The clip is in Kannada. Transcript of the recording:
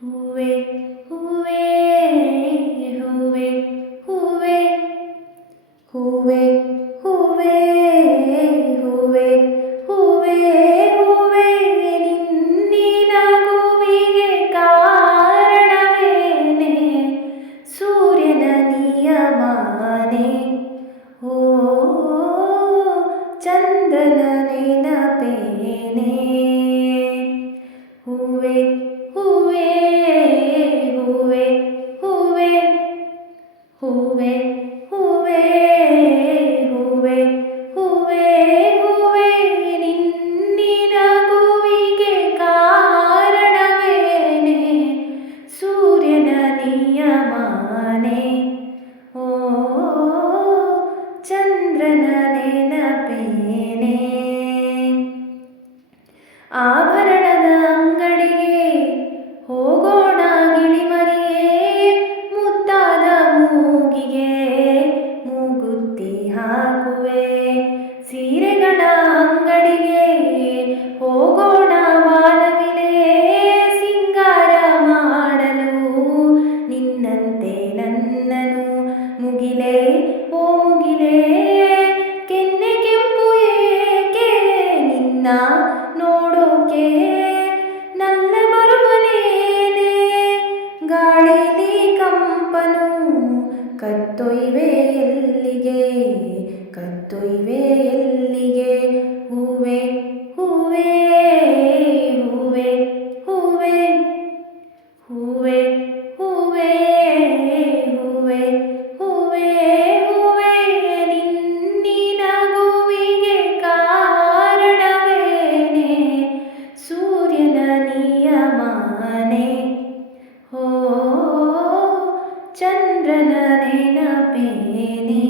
ಹೂವೆ ಹೂವೆ ಹೂವೆ ಹೂವೆ ಹೂವೆ ಹೂವೆ ಹೂವೆ ಹೂವೆ ಹೂವೆ ನಿನ್ನಿನ ಹೂವಿಗೆ ಕಾರಣವೇನೆ ಸೂರ್ಯನ ನಿಯಮನೆ ಓ ಚಂದ್ರನ ನೆನಪೇನೆ ಹೂವೆ ಹೂವೆ ಹೂವೆ ಹೂವೆ ಹೂವೆ ಹೂವೆ ಹೂವೆ ಹೂವೆ ಹೂವೆ ನಿನ್ನಿನ ಹೂವಿಗೆ ಕಾರಣವೇನೆ ಸೂರ್ಯನ ನಿಯಮನೆ ಓ ಚಂದ್ರನ ನೆನಪೇನೆ ಆಭರಣದ ಅಂಗಡಿಗೆ ಹೋಗೋಣ ಗಿಳಿಮರಿಯೇ ಮುದ್ದಾದ ಮೂಗಿಗೆ ಮೂಗುತ್ತಿ ಹಾಕುವೆ ಸೀರೆಗಳ ಅಂಗಡಿಗೆ ಹೋಗೋಣ ಬಾಲವಿಲೆ ಸಿಂಗಾರ ಮಾಡಲು ನಿನ್ನಂತೆ ನನ್ನನು ಮುಗಿಲೆ ಓ ಮುಗಿಲೆ ಕೆನ್ನೆ ಕೆಂಪು ಏಕೆ ನಿನ್ನ ನೋಡೋಕೆ ನಲ್ಲ ಬರುವನೇನೆ ಗಾಳಿಲಿ ಕಂಪನು ಕತ್ತೊಯ್ವೆ ಎಲ್ಲಿಗೆ ಕತ್ತೊಯ್ವೆ ಎಲ್ಲಿಗೆ ಹೂವೆ ಹೂವೆ ಹೂವೆ ಹೂವೆ ಹೂವೆ ಹೂವೆ ಹೂವೆ ಹೂವೆ ಹೂವೆ ನಿನ್ನಿನ ಹೂವಿಗೆ ಕಾರಣವೇನೆ ಸೂರ್ಯನ ನಿಯಮನೆ ಓ ಚಂದ್ರನ ನೆನಪೇನೆ